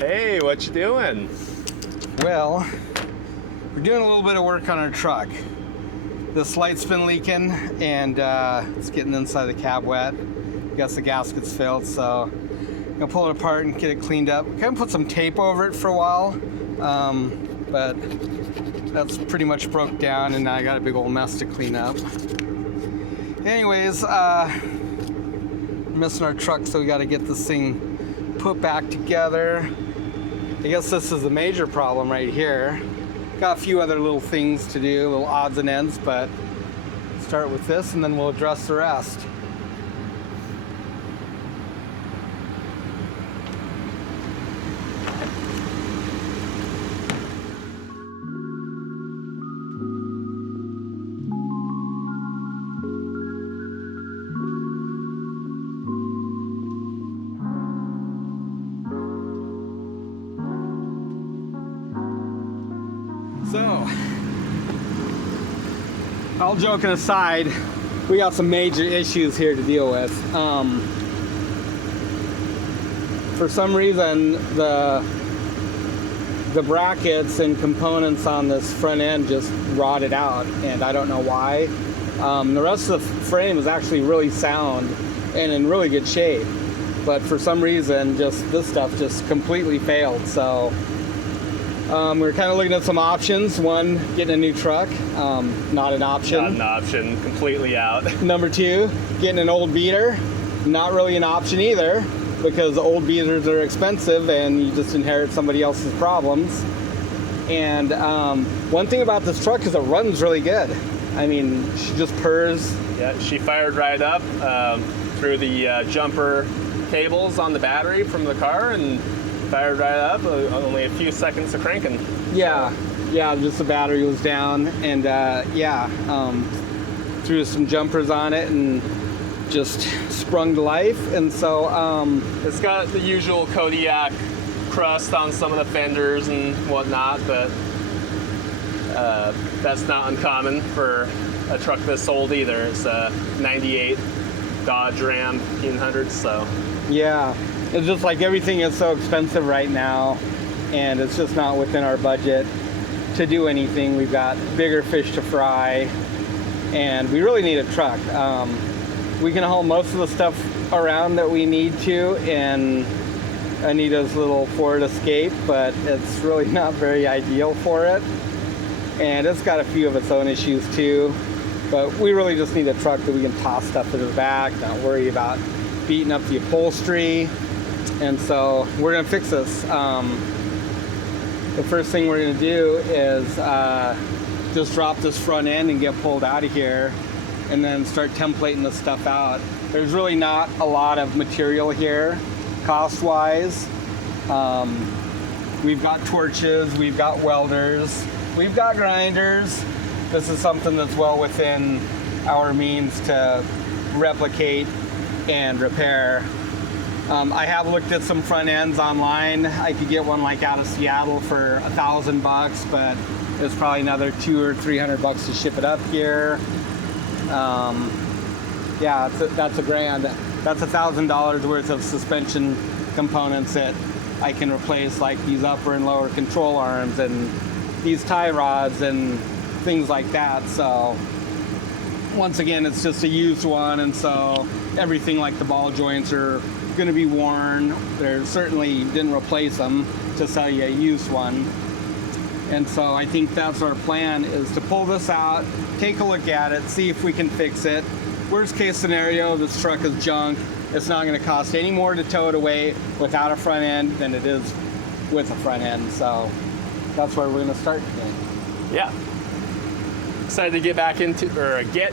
Hey, what you doing? Well, we're doing a little bit of work on our truck. This light's been leaking and it's getting inside the cab wet. Guess the gasket's filled, so I'm gonna pull it apart and get it cleaned up. Kind of put some tape over it for a while, but that's pretty much broke down and now I got a big old mess to clean up. Anyways, missing our truck, so we got to get this thing put back together. I guess this is a major problem right here. Got a few other little things to do, little odds and ends, but start with this and then we'll address the rest. So, all joking aside, we got some major issues here to deal with. For some reason, the brackets and components on this front end just rotted out, and I don't know why. The rest of the frame is actually really sound and in really good shape, but for some reason, just this stuff just completely failed. So. We're kind of looking at some options. One, getting a new truck, not an option. Not an option, completely out. Number two, getting an old beater, not really an option either, because old beaters are expensive and you just inherit somebody else's problems. And one thing about this truck is it runs really good. I mean, she just purrs. Yeah, she fired right up through the jumper cables on the battery from the car and fired right up, only a few seconds of cranking. Yeah, just the battery was down, and threw some jumpers on it and just sprung to life. And so it's got the usual Kodiak crust on some of the fenders and whatnot, but that's not uncommon for a truck this old either. It's a 98 Dodge Ram 1500, so. Yeah. It's just like everything is so expensive right now, and it's just not within our budget to do anything. We've got bigger fish to fry, and we really need a truck. We can haul most of the stuff around that we need to in Anita's little Ford Escape, but it's really not very ideal for it. And it's got a few of its own issues too, but we really just need a truck that we can toss stuff in the back, not worry about beating up the upholstery. And so we're gonna fix this. The first thing we're gonna do is just drop this front end and get pulled out of here and then start templating this stuff out. There's really not a lot of material here, cost-wise. We've got torches, we've got welders, we've got grinders. This is something that's well within our means to replicate and repair. I have looked at some front ends online. I could get one like out of Seattle for $1,000, but it's probably another $200 or $300 to ship it up here. Yeah, that's $1,000. That's $1,000 worth of suspension components that I can replace, like these upper and lower control arms and these tie rods and things like that. So once again, it's just a used one, and so everything like the ball joints are going to be worn. They certainly didn't replace them to sell you a used one. And so I think that's our plan, is to pull this out, take a look at it, see if we can fix it. Worst case scenario, this truck is junk. It's not going to cost any more to tow it away without a front end than it is with a front end. So that's where we're going to start today. Yeah. Excited to get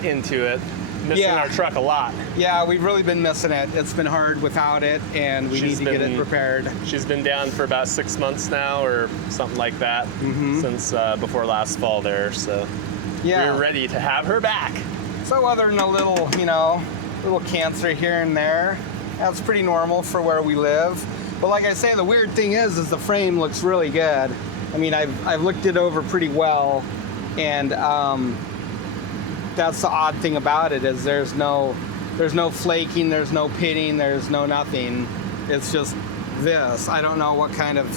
into it. Missing our truck a lot. Yeah, we've really been missing it. It's been hard without it, and we need to get it repaired. She's been down for about 6 months now, or something like that, since before last fall there. So yeah, we're ready to have her back. So other than a little, little cancer here and there, that's pretty normal for where we live. But like I say, the weird thing is the frame looks really good. I mean, I've looked it over pretty well, and that's the odd thing about it, is there's no flaking, there's no pitting, there's no nothing. It's just this. I don't know what kind of,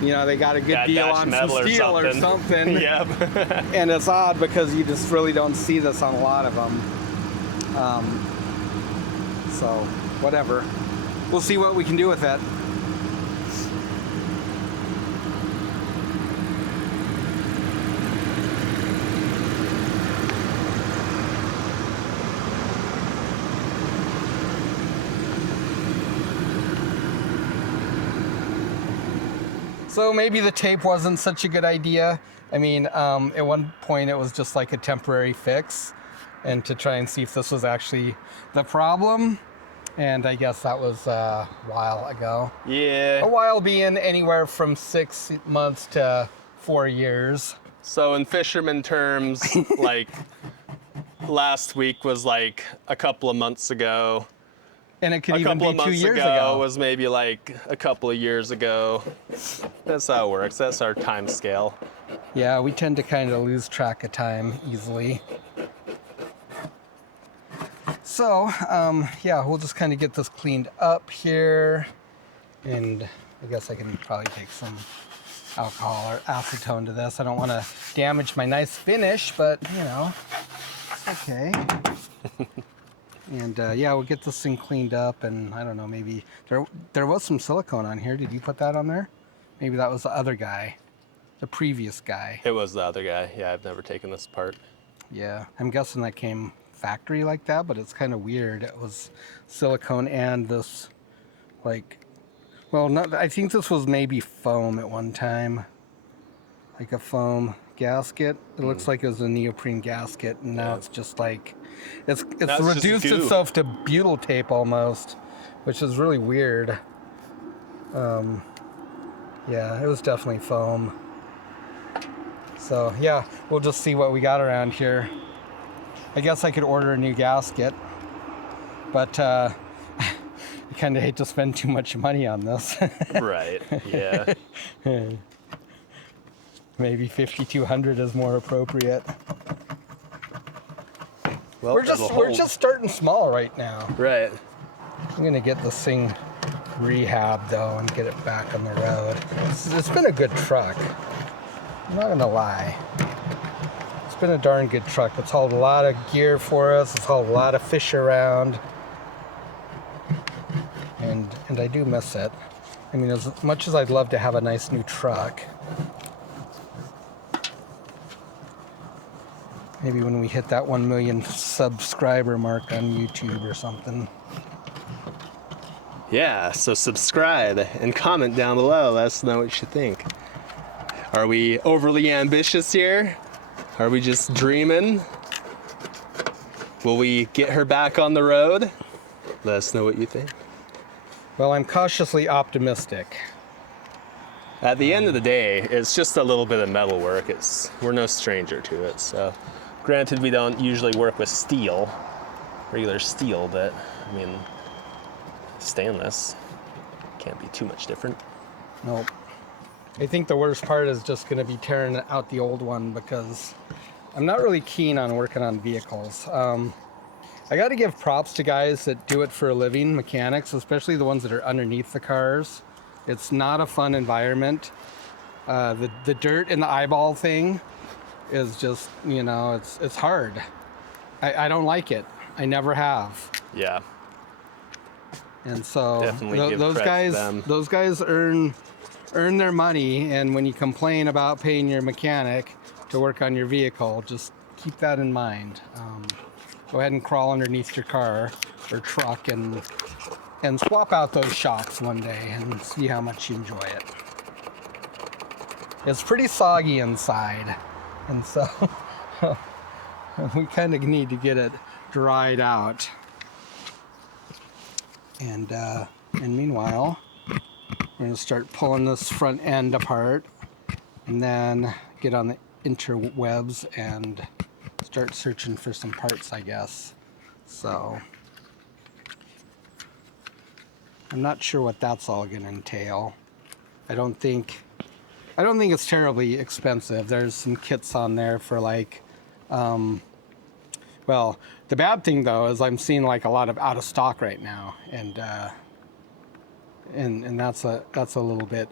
they got a good Yeah, deal dash on some metal or steel or something. Yep. And it's odd because you just really don't see this on a lot of them. So, whatever. We'll see what we can do with it. So maybe the tape wasn't such a good idea. I mean, at one point it was just like a temporary fix and to try and see if this was actually the problem. And I guess that was a while ago. Yeah. A while being anywhere from 6 months to 4 years. So in fisherman terms, like last week was like a couple of months ago. And it could A even couple be of 2 months years ago ago. was maybe like a couple of years ago. That's how it works. That's our time scale. Yeah, we tend to kind of lose track of time easily. So, yeah, we'll just kind of get this cleaned up here. And I guess I can probably take some alcohol or acetone to this. I don't want to damage my nice finish, but, it's okay. And yeah, we'll get this thing cleaned up, and I don't know, maybe there was some silicone on here. Did you put that on there? Maybe that was the other guy, the previous guy. It was the other guy. Yeah, I've never taken this apart. Yeah, I'm guessing that came factory like that, but it's kind of weird. It was silicone and this, like, well, not. I think this was maybe foam at one time, like a foam gasket. It looks like it was a neoprene gasket, and now it's just like it's Now it's just reduced goo. itself to butyl tape almost, which is really weird. Yeah, it was definitely foam. So yeah, we'll just see what we got around here. I guess I could order a new gasket, but I kind of hate to spend too much money on this. Right. Yeah. Maybe 5,200 is more appropriate. Well, We're just starting small right now. right. I'm gonna get this thing rehabbed though and get it back on the road. It's been a good truck. I'm not gonna lie. It's been a darn good truck. It's hauled a lot of gear for us. It's hauled a lot of fish around. And I do miss it. I mean, as much as I'd love to have a nice new truck, maybe when we hit that 1 million subscriber mark on YouTube or something. Yeah, so subscribe and comment down below. Let us know what you think. Are we overly ambitious here? Are we just dreaming? Will we get her back on the road? Let us know what you think. Well, I'm cautiously optimistic. At the end of the day, it's just a little bit of metal work. We're no stranger to it. So, granted, we don't usually work with steel, regular steel, but I mean, stainless can't be too much different. Nope. I think the worst part is just going to be tearing out the old one because I'm not really keen on working on vehicles. I got to give props to guys that do it for a living, mechanics, especially the ones that are underneath the cars. It's not a fun environment. The dirt in the eyeball thing is just, it's hard. I don't like it. I never have. Yeah. And so Definitely give credit to them. those guys earn their money, and when you complain about paying your mechanic to work on your vehicle, just keep that in mind. Go ahead and crawl underneath your car or truck and swap out those shocks one day and see how much you enjoy it. It's pretty soggy inside, and so we kind of need to get it dried out. And meanwhile, we're going to start pulling this front end apart and then get on the interwebs and start searching for some parts, I guess. So I'm not sure what that's all going to entail. I don't think it's terribly expensive. There's some kits on there for like, well, the bad thing though is I'm seeing like a lot of out of stock right now, and and that's a little bit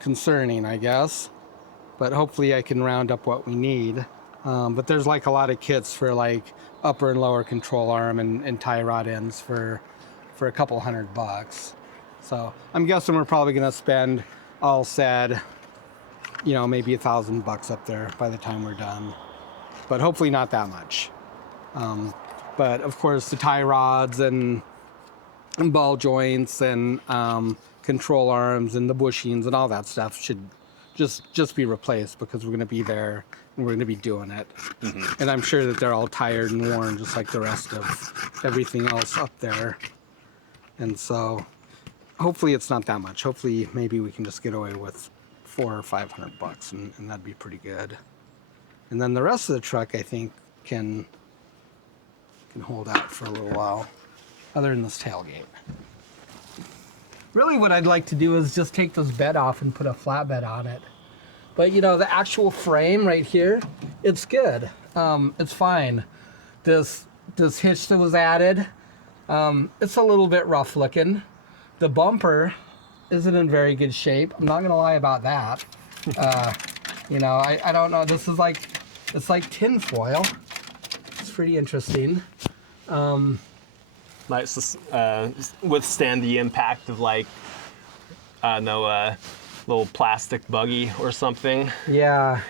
concerning, I guess. But hopefully I can round up what we need. But there's like a lot of kits for like upper and lower control arm and tie rod ends for a couple $100. So I'm guessing we're probably gonna spend, all said, you know, maybe $1,000 up there by the time we're done. But hopefully not that much. But of course the tie rods and ball joints and control arms and the bushings and all that stuff should just be replaced, because we're going to be there and we're going to be doing it. And I'm sure that they're all tired and worn just like the rest of everything else up there. And so hopefully it's not that much. Hopefully maybe we can just get away with $400 or $500 and that'd be pretty good. And then the rest of the truck I think can hold out for a little while, other than this tailgate. Really what I'd like to do is just take this bed off and put a flatbed on it. But you know, the actual frame right here, it's good. It's fine. This hitch that was added, it's a little bit rough looking. The bumper isn't in very good shape. I'm not gonna lie about that. You know, I don't know, this is like, it's like tin foil. It's pretty interesting. Might withstand the impact of like, little plastic buggy or something. Yeah.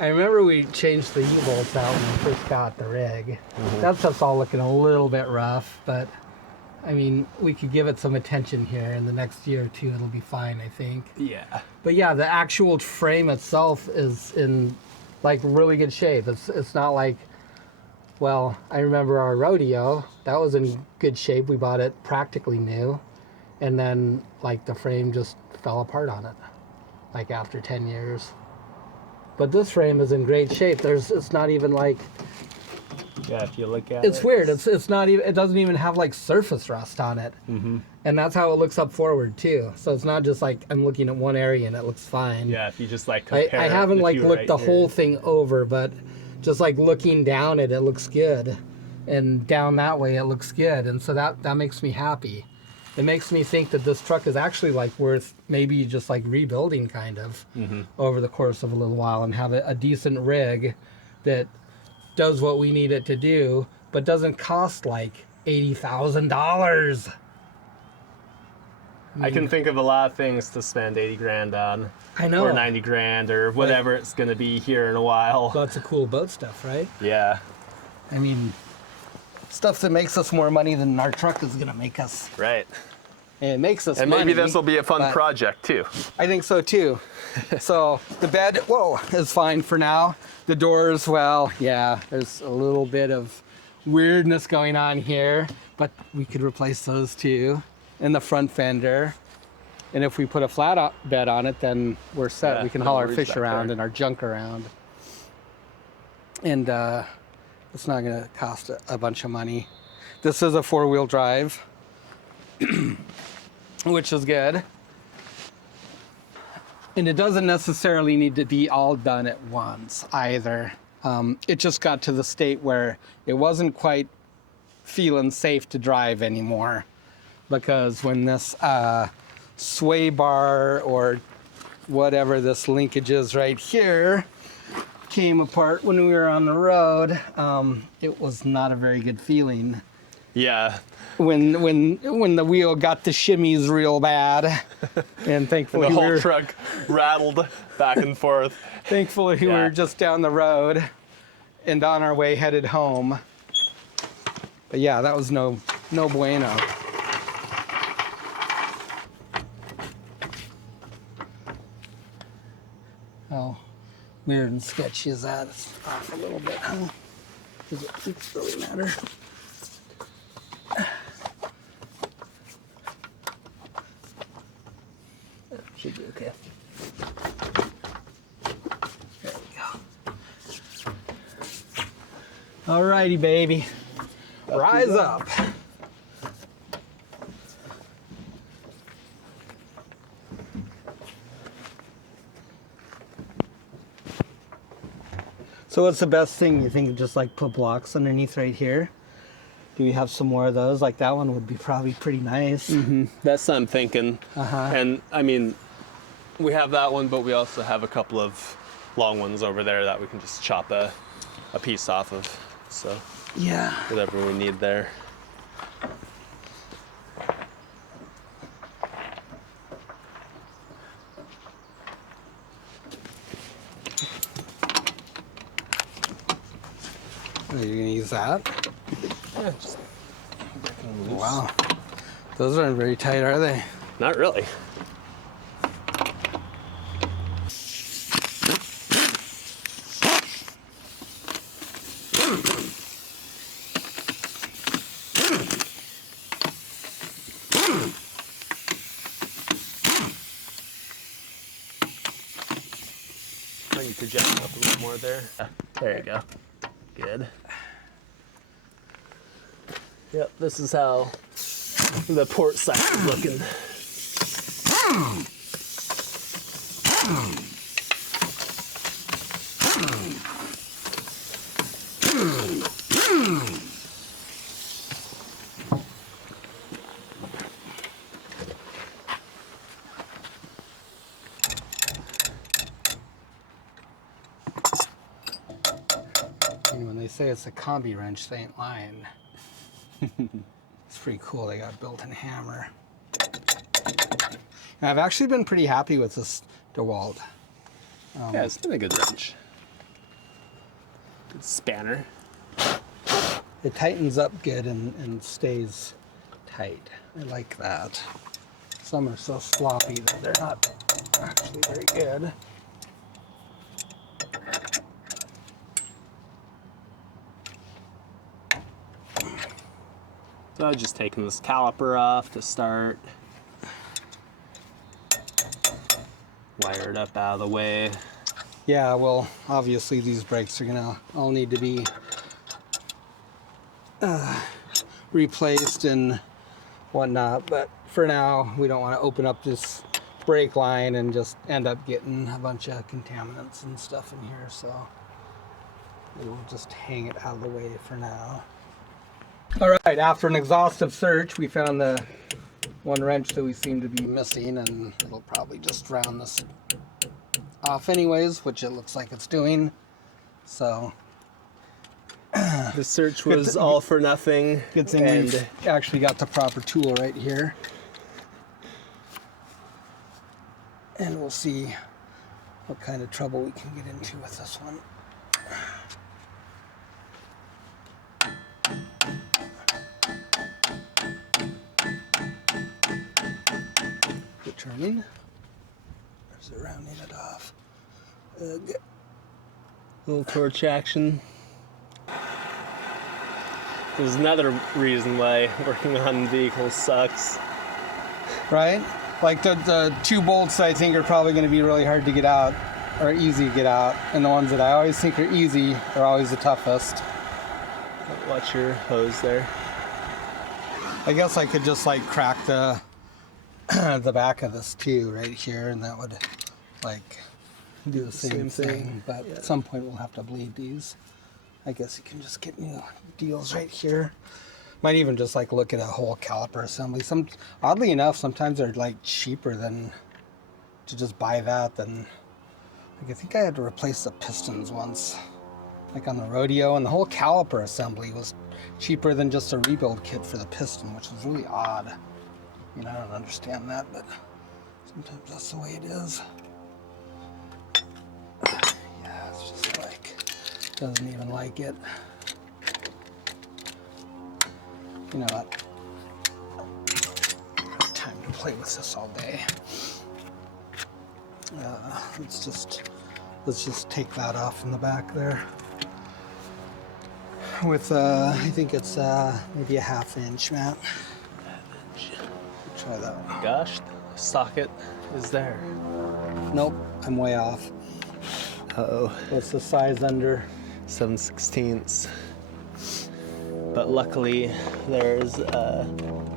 I remember we changed the U-bolts out when we first got the rig. That stuff's all looking a little bit rough, but I mean, we could give it some attention here. In the next year or two, it'll be fine, I think. Yeah. But yeah, the actual frame itself is in like really good shape. It's not like, well, I remember our rodeo, that was in good shape. We bought it practically new. And then like the frame just fell apart on it, like after 10 years. But this frame is in great shape. It's not even like, Yeah, if you look at it's weird. It's not even, it doesn't even have like surface rust on it. And that's how it looks up forward too. So it's not just like I'm looking at one area and it looks fine. Yeah, if you just like compare I haven't the like two looked right the here. whole thing over, but just like looking down it looks good. And down that way it looks good. And so that makes me happy. It makes me think that this truck is actually like worth maybe just like rebuilding kind of over the course of a little while, and have a decent rig that does what we need it to do, but doesn't cost like $80,000. I can think of a lot of things to spend 80 grand on. I know. Or 90 grand or whatever it's going to be here in a while. Lots of cool boat stuff, right? Yeah. I mean, stuff that makes us more money than our truck is gonna make us. Right. And it makes us And money. maybe this will be a fun but project too. I think so too. So the bed, is fine for now. The doors, well, yeah, there's a little bit of weirdness going on here, but we could replace those too. And the front fender. And if we put a flat bed on it, then we're set. Yeah, we can no haul our worries fish back around there. and our junk around. And it's not gonna cost a bunch of money. This is a 4-wheel drive, which is good. And it doesn't necessarily need to be all done at once either. It just got to the state where it wasn't quite feeling safe to drive anymore, because when this sway bar or whatever this linkage is right here came apart when we were on the road, it was not a very good feeling. Yeah. When the wheel got the shimmies real bad, and thankfully The we whole were, truck rattled back and forth. thankfully we Yeah. were just down the road and on our way headed home. But yeah, that was no bueno. How weird and sketchy is that? It's off a little bit, huh? Does it really matter? Should be okay. There we go. Alrighty, baby. Rise up. So what's the best thing? You think just like put blocks underneath right here? Do Do we have some more of those? Like that one would be probably pretty nice. That's what I'm thinking. Uh-huh. And I mean, we have that one, but we also have a couple of long ones over there that we can just chop a piece off of. So Yeah. whatever we need there. Are you gonna use that? Yeah, just Wow. Those aren't very tight, are they? not really. I need to jack it up a little more there. There you go. Good. Yep, this is how the port side is looking. And when they say it's a combi wrench, they ain't lying. It's pretty cool. They got a built-in hammer. And I've actually been pretty happy with this DeWalt. Yeah, it's been a good wrench. Good spanner. It tightens up good and stays tight. I like that. Some are so sloppy that they're not actually very good. So I've just taken this caliper off to start. Wire it up out of the way. Yeah, well, obviously these brakes are gonna all need to be replaced and whatnot, but for now we don't want to open up this brake line and just end up getting a bunch of contaminants and stuff in here, so we'll just hang it out of the way for now. All right, after an exhaustive search, we found the one wrench that we seem to be missing, and it'll probably just round this off anyways, which it looks like it's doing. So The search was all for nothing. good thing we've actually got the proper tool right here. And we'll see what kind of trouble we can get into with this one. Good turning. Or is it rounding it off? Ugh. Little torch action. There's another reason why working on vehicles sucks. Right? Like the two bolts I think are probably going to be really hard to get out, or easy to get out, and the ones that I always think are easy are always the toughest. Watch your hose there. I guess I could just like crack the the back of this too right here, and that would like do the same thing. But at some point we'll have to bleed these. I guess you can just get new deals right here. Might even just like look at a whole caliper assembly. Oddly enough, sometimes they're like cheaper than to just buy that. Than like I think I had to replace the pistons once, like on the rodeo, and the whole caliper assembly was cheaper than just a rebuild kit for the piston, which was really odd. I mean, I don't understand that, but sometimes that's the way it is. Yeah, it's just like doesn't even like it. You know what? I have time to play with this all day. Let's just take that off from the back there. With I think it's maybe a 1/2 inch, Matt. 1/2 inch. Try that one. Gosh, the socket is there. Nope, I'm way off. Uh-oh. What's the size under? 7/16. But luckily, there's a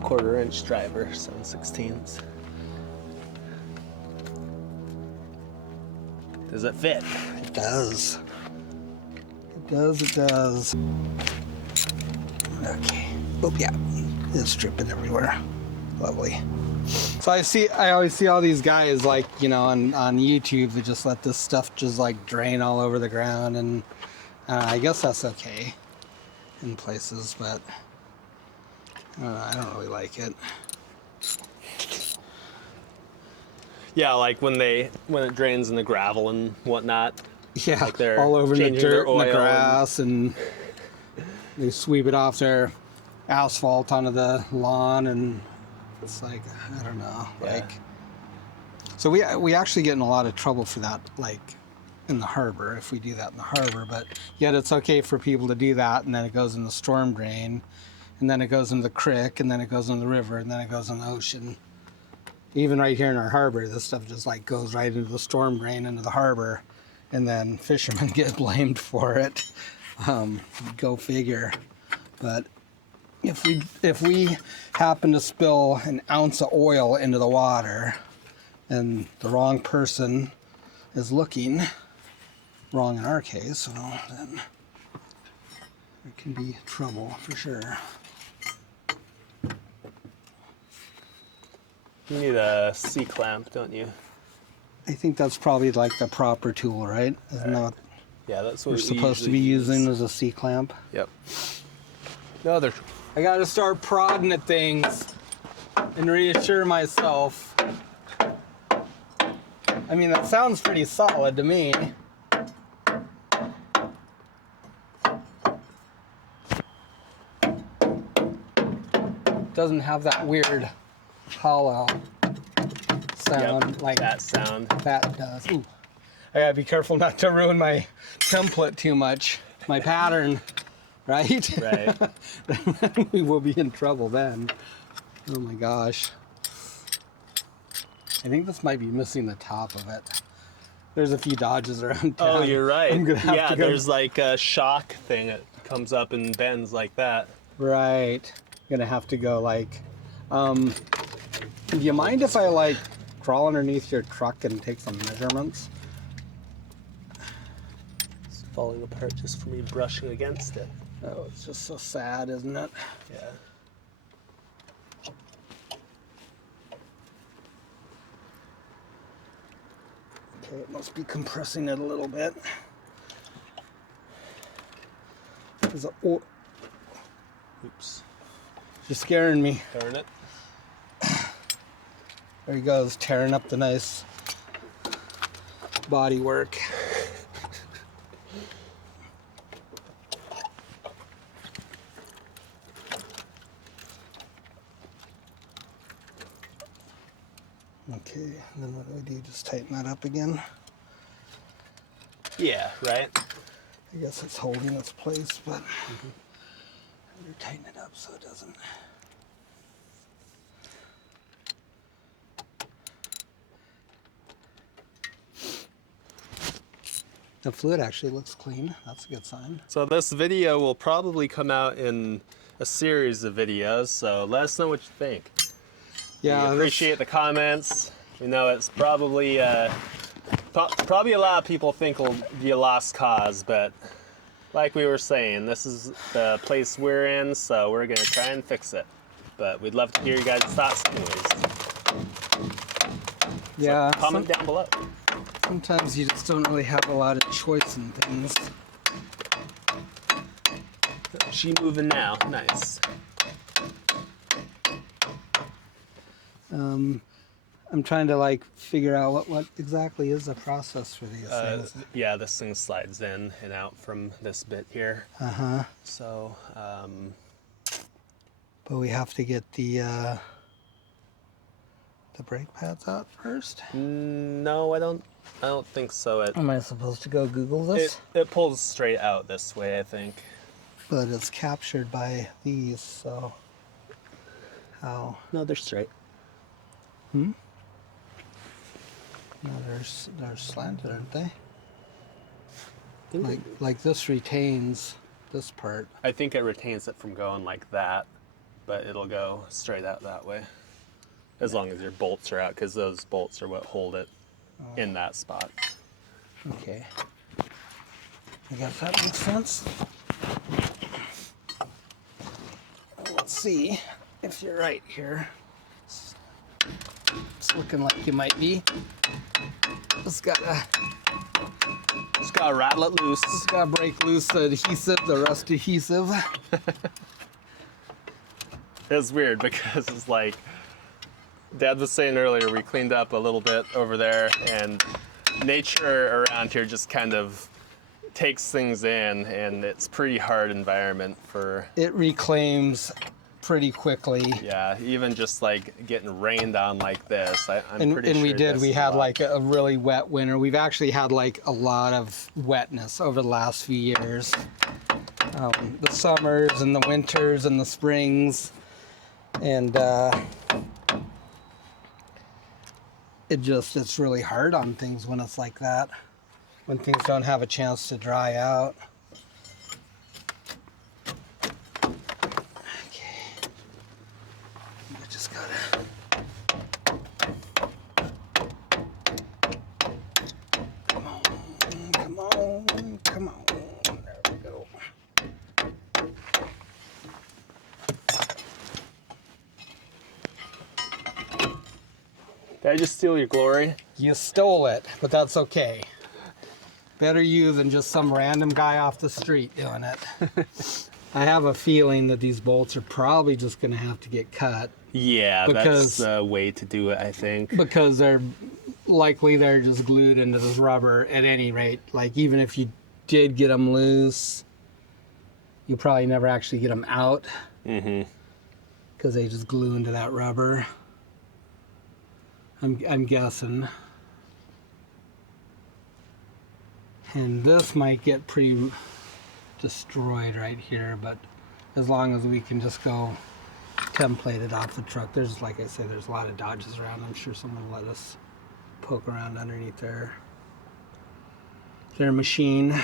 1/4 inch driver, 7/16. Does it fit? It does. It does, it does. Okay. Oh yeah, it's dripping everywhere. Lovely. So I always see all these guys like, you know, on YouTube that just let this stuff just like drain all over the ground, and I guess that's okay in places, but I don't really like it. Yeah, like when it drains in the gravel and whatnot. Yeah, like they're all over in the changing their dirt and the oil grass, and they sweep it off their asphalt onto the lawn, and it's like, I don't know, Yeah. like. So we actually get in a lot of trouble for that, like in the harbor, if we do that in the harbor. But yet it's okay for people to do that, and then it goes in the storm drain, and then it goes into the creek, and then it goes in the river, and then it goes in the ocean. Even right here in our harbor, this stuff just like goes right into the storm drain into the harbor, and then fishermen get blamed for it. Go figure. But if we happen to spill an ounce of oil into the water, and the wrong person is looking, wrong in our case, well, then there can be trouble for sure. You need a C-clamp, don't you? I think that's probably like the proper tool, right? Isn't that what Yeah, that's what we're we supposed to be usually using use. as a C-clamp? Yep. No, they're... I gotta start prodding at things and reassure myself. I mean, that sounds pretty solid to me. Doesn't have that weird hollow sound, Yep, like that sound. that does. Ooh. I gotta be careful not to ruin my template too much, my pattern, right? Right. We will be in trouble then. Oh my gosh. I think this might be missing the top of it. There's a few dodges around town. Oh, you're right. I'm gonna have Yeah, to go. there's like a shock thing that comes up and bends like that. Right. Gonna have to go like, do you mind if I like crawl underneath your truck and take some measurements? It's falling apart just from me brushing against it. Oh, it's just so sad, isn't it? Yeah. Okay, it must be compressing it a little bit. Oh, Oops. you're scaring me. Darn it. There he goes, tearing up the nice body work. Okay, and then what do? Just tighten that up again? Yeah, right? I guess it's holding its place, but better tighten it up so it doesn't. The fluid actually looks clean. That's a good sign. So this video will probably come out in a series of videos, so let us know what you think. Yeah, We appreciate the comments. We know it's probably probably a lot of people think will be a lost cause, but like we were saying, this is the place we're in, so we're gonna try and fix it. But we'd love to hear you guys' thoughts anyways. yeah. Comment down below. Sometimes you just don't really have a lot of choice in things. She moving now, nice. I'm trying to like figure out what exactly is the process for these things. Yeah, this thing slides in and out from this bit here. Uh-huh. So, But we have to get the brake pads out first. no, I don't think so. Am I supposed to go Google this? It pulls straight out this way, I think. But it's captured by these, so how? No, they're straight. No, they're slanted, aren't they? Like this retains this part. I think it retains it from going like that, but it'll go straight out that way. As long as your bolts are out, because those bolts are what hold it in that spot. Okay. I guess that makes sense. Let's see if you're right here. It's looking like you might be. Just gotta rattle it loose. Just gotta break loose the adhesive, the rust adhesive. It's weird because it's like Dad was saying earlier, we cleaned up a little bit over there, and nature around here just kind of takes things in, and it's pretty hard environment for. It reclaims pretty quickly. Yeah, even just like getting rained on like this, I'm pretty sure. And we did. We had like a really wet winter. We've actually had like a lot of wetness over the last few years. The summers and the winters and the springs, and it's really hard on things when it's like that, when things don't have a chance to dry out. Did I just steal your glory? You stole it, but that's okay. Better you than just some random guy off the street doing it. I have a feeling that these bolts are probably just going to have to get cut. Yeah, that's the way to do it, I think. Because they're just glued into this rubber at any rate. Like, even if you did get them loose, you'll probably never actually get them out. Mm-hmm. Because they just glue into that rubber. I'm guessing. And this might get pretty destroyed right here, but as long as we can just go template it off the truck. There's, like I said, there's a lot of dodges around. I'm sure someone will let us poke around underneath their machine.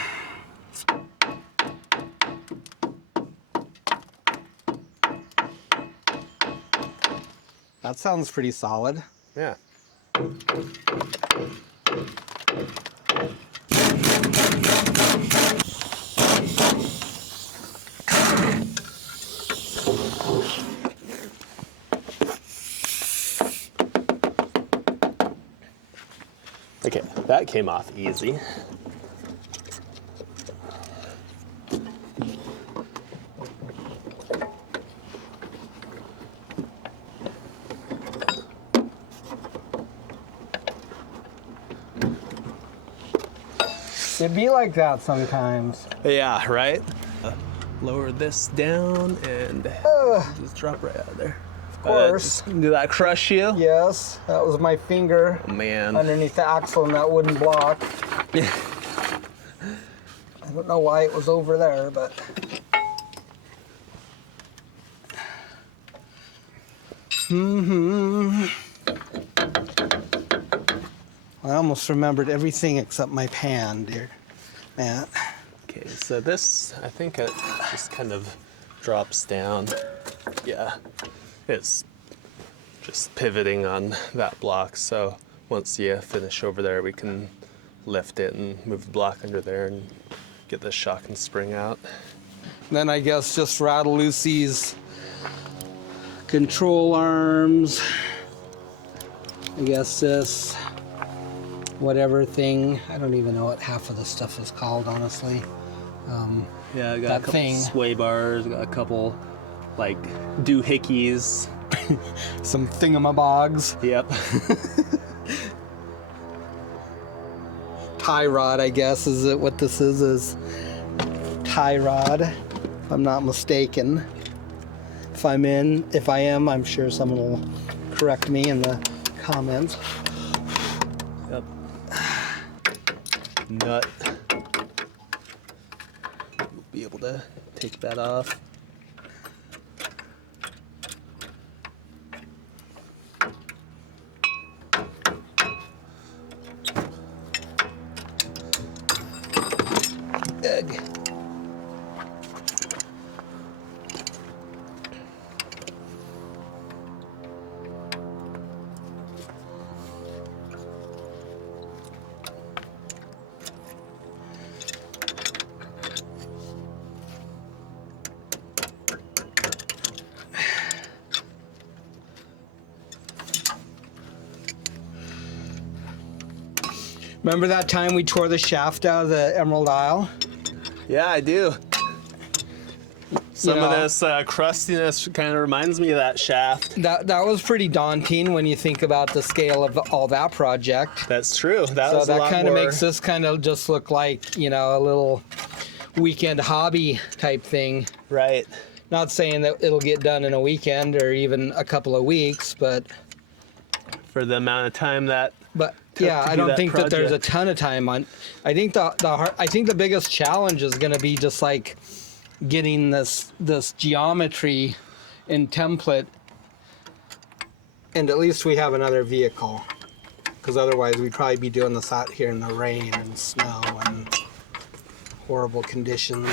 That sounds pretty solid. Yeah. Okay, that came off easy. It'd be like that sometimes. Yeah, right? Lower this down and just drop right out of there. Of course. Did that crush you? Yes, that was my finger Man. underneath the axle in that wooden block. I don't know why it was over there, but... I almost remembered everything except my pan, dear Matt. Okay, so this, I think it just kind of drops down. Yeah, it's just pivoting on that block. So once you finish over there, we can lift it and move the block under there and get the shock and spring out. Then I guess just rattle loose these control arms. I guess this whatever thing, I don't even know what half of the stuff is called, honestly. Yeah, I got a couple thing. sway bars, got a couple like doohickeys. Some thingamabogs. Yep. Tie rod, I guess, is it what this is tie rod, if I'm not mistaken. If I am, I'm sure someone will correct me in the comments. Yep. Nut. You'll be able to take that off. Egg. Remember that time we tore the shaft out of the Emerald Isle? Yeah, I do. Some You of know, this crustiness kind of reminds me of that shaft. That was pretty daunting when you think about the scale of all that project. That's true. That So was a that lot kind of more... makes this kind of just look like, you know, a little weekend hobby type thing. Right. Not saying that it'll get done in a weekend or even a couple of weeks, but For the amount of time that... yeah, to I do don't that think that there's a project. ton of time on. I think I think the biggest challenge is going to be just like getting this geometry in template, and at least we have another vehicle, because otherwise we'd probably be doing this out here in the rain and snow and horrible conditions.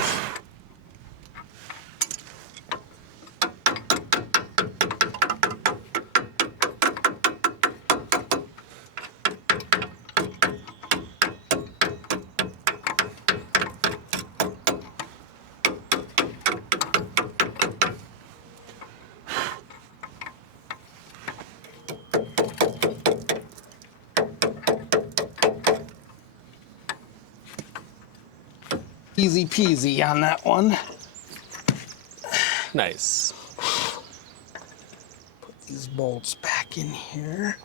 Easy peasy on that one. Nice. Put these bolts back in here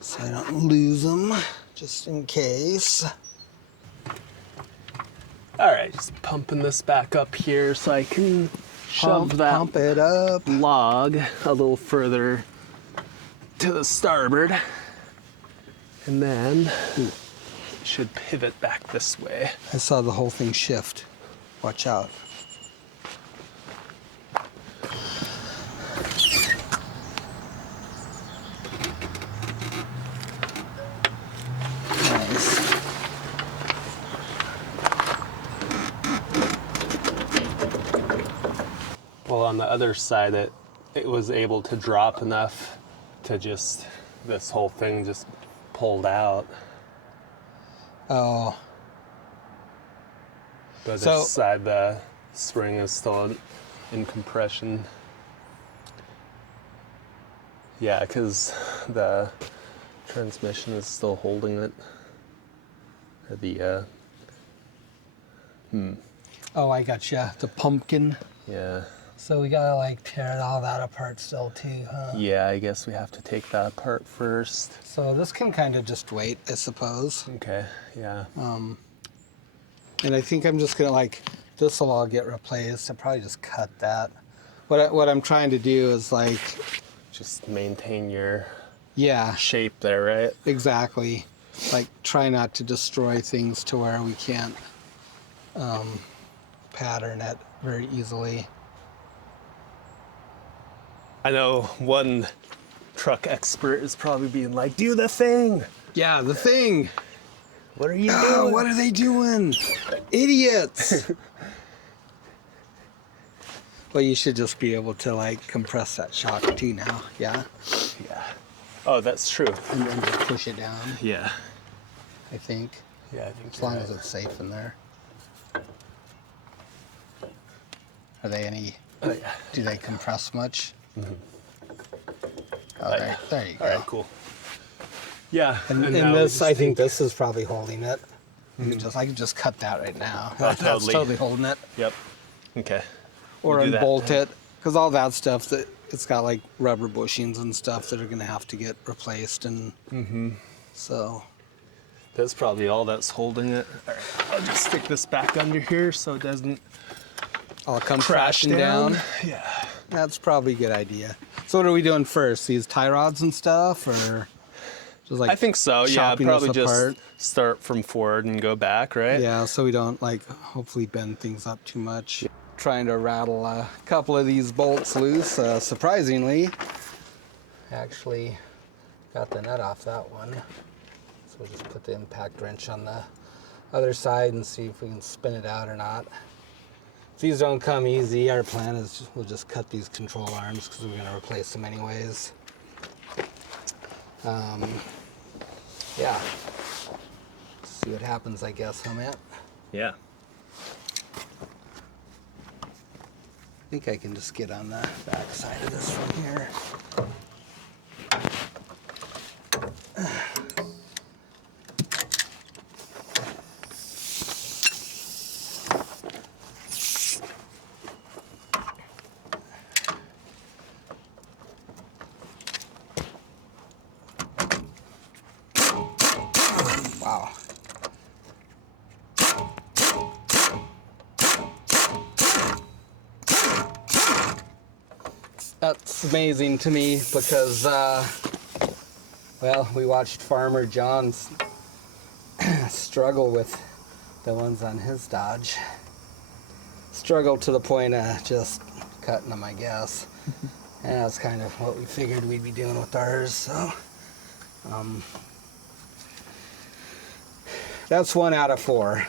so I don't lose them, just in case. All right, just pumping this back up here so I can shove Pump it up. log a little further to the starboard. And then it should pivot back this way. I saw the whole thing shift. Watch out. Nice. Well, on the other side, it was able to drop enough to just, this whole thing just pulled out. Oh, But So- this side, the spring is still in compression. Yeah, because the transmission is still holding it. oh, I gotcha. The pumpkin. Yeah. So we gotta like tear all that apart still too, huh? Yeah, I guess we have to take that apart first. So this can kind of just wait, I suppose. Okay, yeah. And I think I'm just gonna like, this will all get replaced. I'll probably just cut that. What I'm trying to do is like, Just maintain your yeah, shape there, right? exactly. Like try not to destroy things to where we can't pattern it very easily. I know one truck expert is probably being like, do the thing! Yeah, the thing. What are you Oh, doing? what are they doing? Idiots. Well, you should just be able to like compress that shock too now, yeah? Yeah. Oh, that's true. And then just push it down, Yeah. I think. Yeah, I think As long as it's safe in there. Are they any, Oh, yeah. do they compress much? Mm-hmm. All right, there you go. All right, cool. Yeah. And now we this, just I think this is probably holding it. Mm-hmm. I can just cut that right now. Oh, That's totally. totally holding it. Yep. Okay. Or We'll do that unbolt then. it, because all that stuff, that it's got like rubber bushings and stuff that are gonna have to get replaced, and so That's probably all that's holding it. All right. I'll just stick this back under here so it doesn't I'll come crash crashing down. Yeah. That's probably a good idea. So what are we doing first? These tie rods and stuff, or just like I think so. Yeah. chopping this Probably just apart? start from forward and go back, right? Yeah, so we don't like hopefully bend things up too much. Trying to rattle a couple of these bolts loose. Surprisingly, actually got the nut off that one. So we'll just put the impact wrench on the other side and see if we can spin it out or not. If these don't come easy, our plan is we'll just cut these control arms because we're going to replace them anyways. Yeah. See what happens, I guess, huh, Matt? Yeah. I think I can just get on the back side of this from here. That's amazing to me because, well, we watched Farmer John's struggle with the ones on his Dodge. Struggle to the point of just cutting them, I guess. And that's kind of what we figured we'd be doing with ours. So, that's 1 out of 4.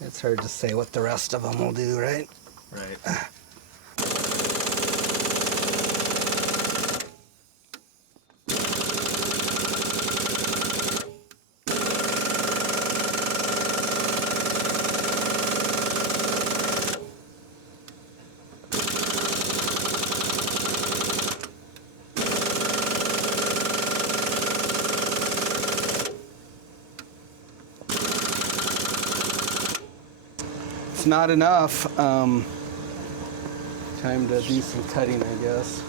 It's hard to say what the rest of them will do, right? Right. It's not enough. Time to do some cutting, I guess.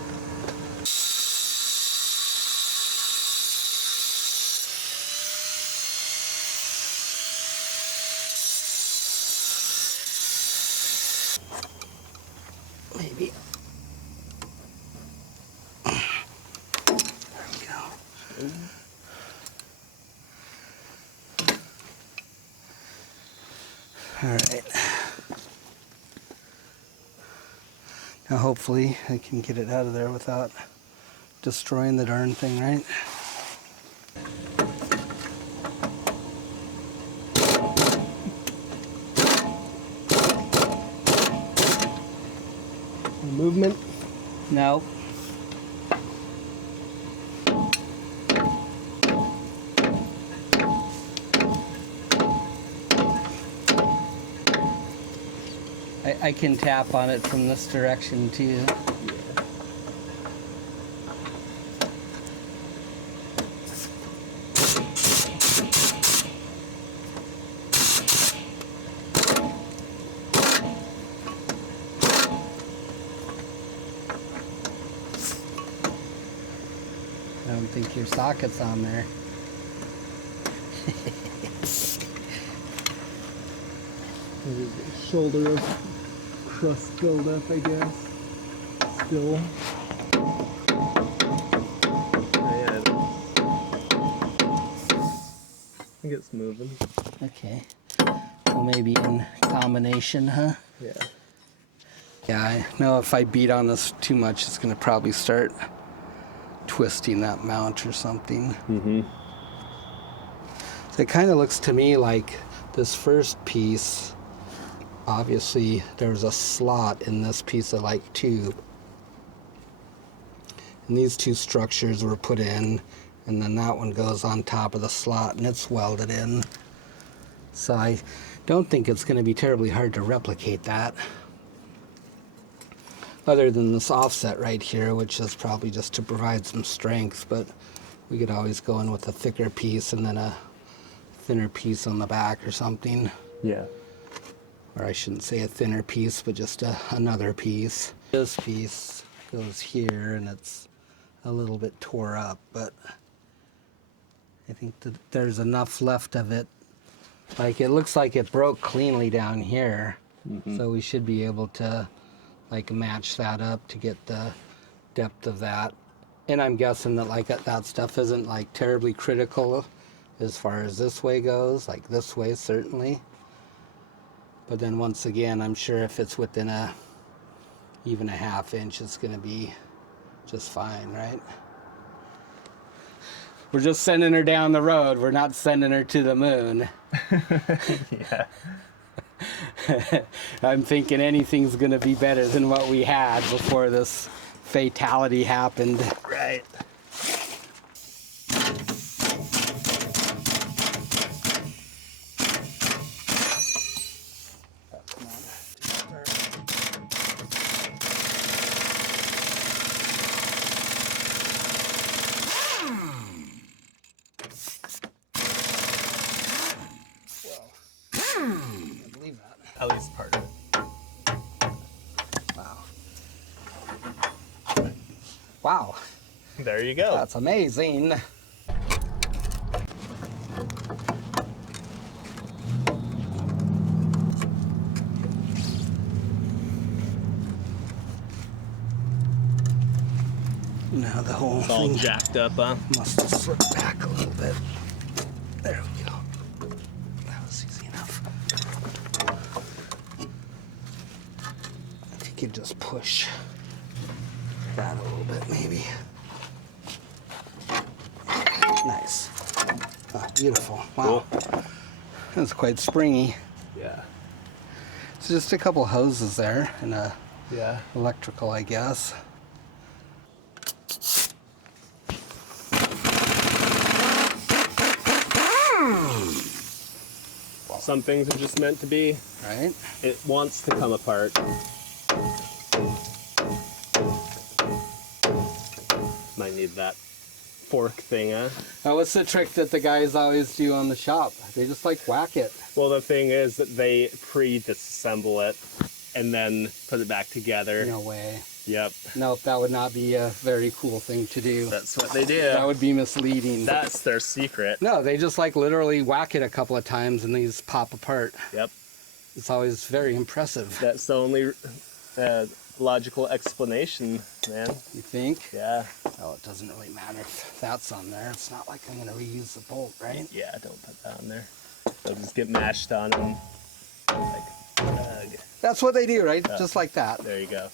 Maybe. There we go. All right. Now hopefully I can get it out of there without destroying the darn thing, right? Movement? No. I can tap on it from this direction too. I don't think your socket's on there. Shoulder of crust buildup, I guess. Still. Yeah. I think it's moving. Okay. Well, maybe in combination, huh? Yeah. Yeah, I know if I beat on this too much, it's going to probably start twisting that mount or something. Mm-hmm. So it kind of looks to me like this first piece, obviously there's a slot in this piece of like tube. And these two structures were put in, and then that one goes on top of the slot and it's welded in. So I don't think it's going to be terribly hard to replicate that. Other than this offset right here, which is probably just to provide some strength, but we could always go in with a thicker piece and then a thinner piece on the back or something. Yeah. Or I shouldn't say a thinner piece, but just another piece. This piece goes here and it's a little bit tore up, but I think that there's enough left of it. Like, it looks like it broke cleanly down here. Mm-hmm. So we should be able to like match that up to get the depth of that. And I'm guessing that like that stuff isn't like terribly critical as far as this way goes, like this way certainly. But then once again, I'm sure if it's within even a half inch, it's gonna be just fine, right? We're just sending her down the road. We're not sending her to the moon. Yeah. I'm thinking anything's gonna be better than what we had before this fatality happened. Right. At least part of it. Wow. Wow. There you go. That's amazing. whole It's all thing jacked up, huh? must have slipped back a little bit. There we go. That was easy enough. If you could just push that a little bit, maybe. Nice. Oh, beautiful. Wow. Cool. That's quite springy. Yeah. It's just a couple hoses there and a Yeah. electrical, I guess. Some things are just meant to be. Right? It wants to come apart. Might need that fork thing, huh? Now, what's the trick that the guys always do on the shop? They just like whack it. Well, the thing is that they pre-disassemble it and then put it back together. No way. Yep. Nope, that would not be a very cool thing to do. That's what they do. That would be misleading. That's their secret. No, they just like literally whack it a couple of times and these pop apart. Yep. It's always very impressive. That's the only logical explanation, man. You think? Yeah. Oh, it doesn't really matter if that's on there. It's not like I'm going to reuse the bolt, right? Yeah, don't put that on there. They'll just get mashed on and like tug. That's what they do, right? Just like that. There you go.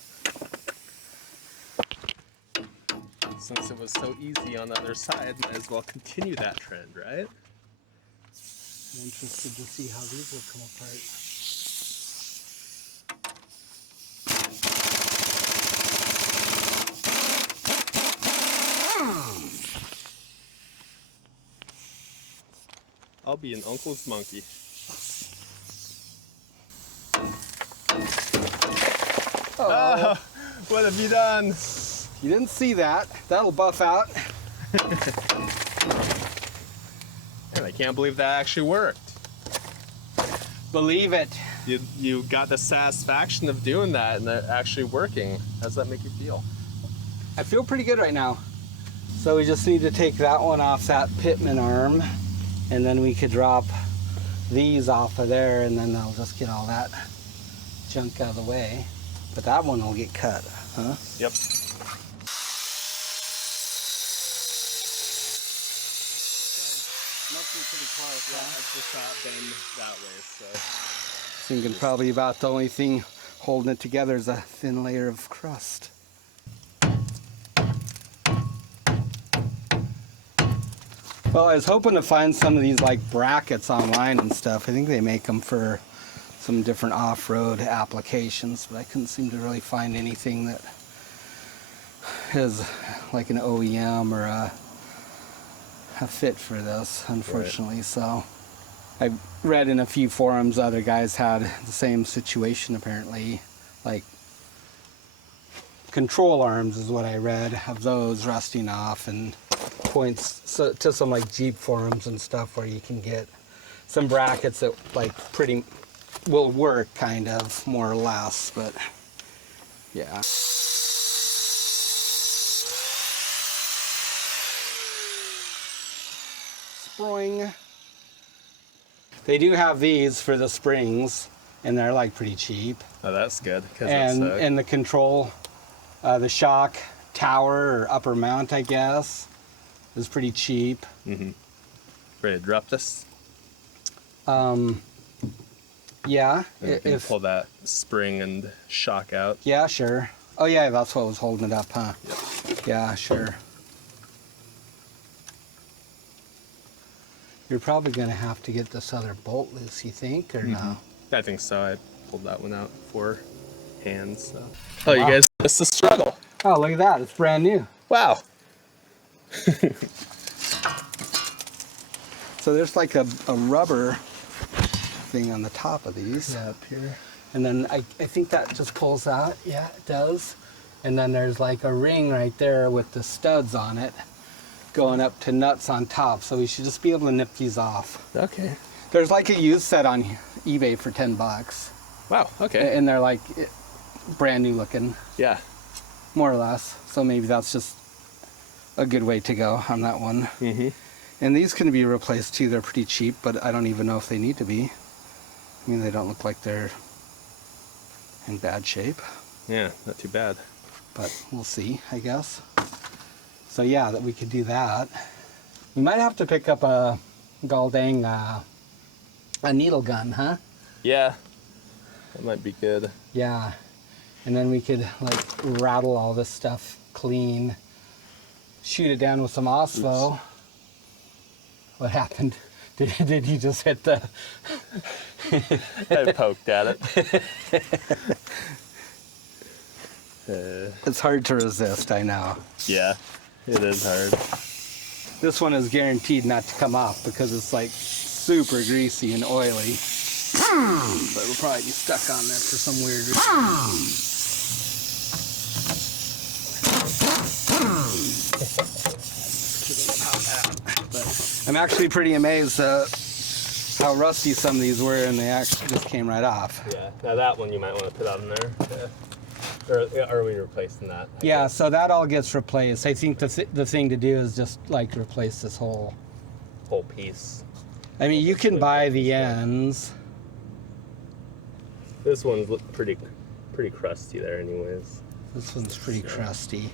Since it was so easy on the other side, might as well continue that trend, right? I'm interested to see how these will come apart. I'll be an uncle's monkey. Oh, what have you done? You didn't see that. That'll buff out. And I can't believe that actually worked. Believe it. You got the satisfaction of doing that and that actually working. How does that make you feel? I feel pretty good right now. So we just need to take that one off that pitman arm, and then we could drop these off of there, and then I'll just get all that junk out of the way. But that one will get cut, huh? Yep. Must be pretty close, Yeah, I just got bend that way, so. Thinking probably about the only thing holding it together is a thin layer of crust. Well, I was hoping to find some of these like brackets online and stuff. I think they make them for some different off-road applications, but I couldn't seem to really find anything that is like an OEM or a fit for this, unfortunately. Right. So I read in a few forums other guys had the same situation apparently, like control arms is what I read of those rusting off, and points to some like Jeep forums and stuff where you can get some brackets that like pretty will work kind of more or less, but yeah. Spring. They do have these for the springs, and they're like pretty cheap. Oh, that's good. And the control, the shock tower or upper mount, I guess, is pretty cheap. Mm-hmm. Ready to drop this? Yeah. And you can pull that spring and shock out. Yeah, sure. Oh yeah, that's what was holding it up, huh? Yep. Yeah, sure. You're probably going to have to get this other bolt loose, you think, or no? I think so. I pulled that one out 4 hands. So. Oh, wow. You guys missed the struggle. Oh, look at that. It's brand new. Wow. So there's like a rubber thing on the top of these. Yeah, up here. And then I think that just pulls out. Yeah, it does. And then there's like a ring right there with the studs on it going up to nuts on top. So we should just be able to nip these off. Okay. There's like a used set on eBay for $10. Wow, okay. And they're like brand new looking. Yeah. More or less. So maybe that's just a good way to go on that one. Mm-hmm. And these can be replaced too. They're pretty cheap, but I don't even know if they need to be. I mean, they don't look like they're in bad shape. Yeah, not too bad. But we'll see, I guess. So yeah, that we could do that. We might have to pick up a Galdang a needle gun, huh? Yeah, that might be good. Yeah, and then we could like rattle all this stuff clean, shoot it down with some Oslo. Oops. What happened? Did you just hit the? I poked at it. It's hard to resist, I know. Yeah, it is hard. This one is guaranteed not to come off because it's like super greasy and oily. But it'll probably be stuck on there for some weird reason. But I'm actually pretty amazed how rusty some of these were, and they actually just came right off. Yeah, now that one you might want to put on there. Or are we replacing that? I Yeah, guess. so that all gets replaced. I think the thing to do is just like replace this whole piece. I mean, you can buy the ends. This one's look pretty crusty there anyways. This one's pretty crusty.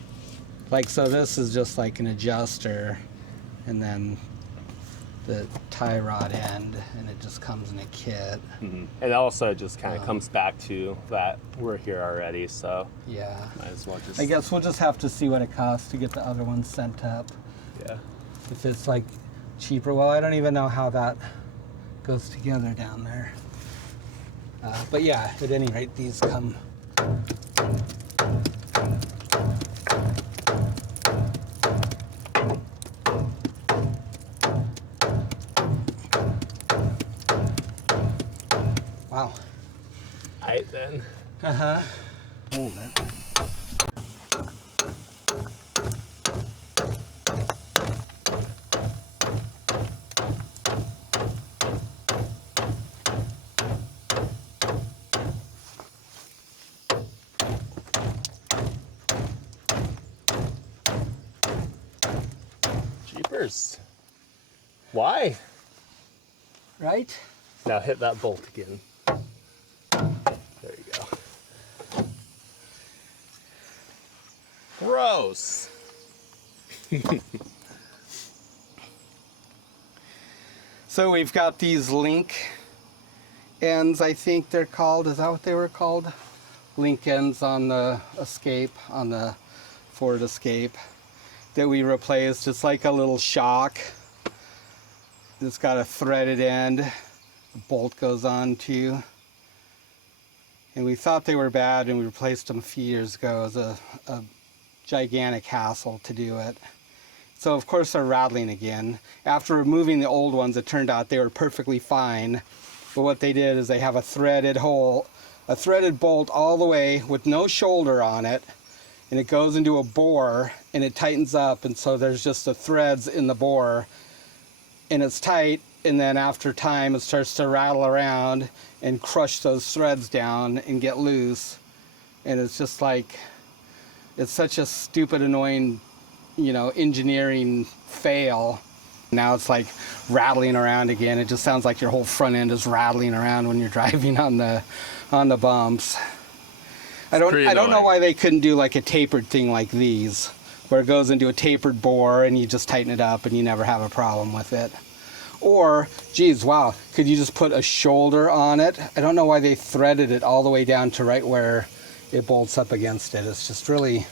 Like, so this is just like an adjuster, and then the tie rod end, and it just comes in a kit. Mm-hmm. And also it just kind of comes back to that we're here already, so Yeah. might as well just... I guess we'll just have to see what it costs to get the other ones sent up. Yeah. If it's like cheaper. Well, I don't even know how that goes together down there. But yeah, at any rate, these come. Wow. Aight then. Uh-huh. Hold it. Jeepers. Why? Right? Now hit that bolt again. There you go. Gross. So we've got these link ends, I think they're called. Is that what they were called? Link ends on the Escape, on the Ford Escape, that we replaced. It's like a little shock. It's got a threaded end. The bolt goes on to. And we thought they were bad, and we replaced them a few years ago. It was a gigantic hassle to do it. So of course they're rattling again. After removing the old ones, it turned out they were perfectly fine. But what they did is they have a threaded hole, a threaded bolt all the way with no shoulder on it, and it goes into a bore and it tightens up, and so there's just the threads in the bore, and it's tight, and then after time it starts to rattle around and crush those threads down and get loose. And it's just like, it's such a stupid, annoying, engineering fail. Now it's like rattling around again. It just sounds like your whole front end is rattling around when you're driving on the bumps. I don't know why they couldn't do like a tapered thing like these, where it goes into a tapered bore and you just tighten it up and you never have a problem with it. Or, geez, wow, could you just put a shoulder on it? I don't know why they threaded it all the way down to right where it bolts up against it. It's just really...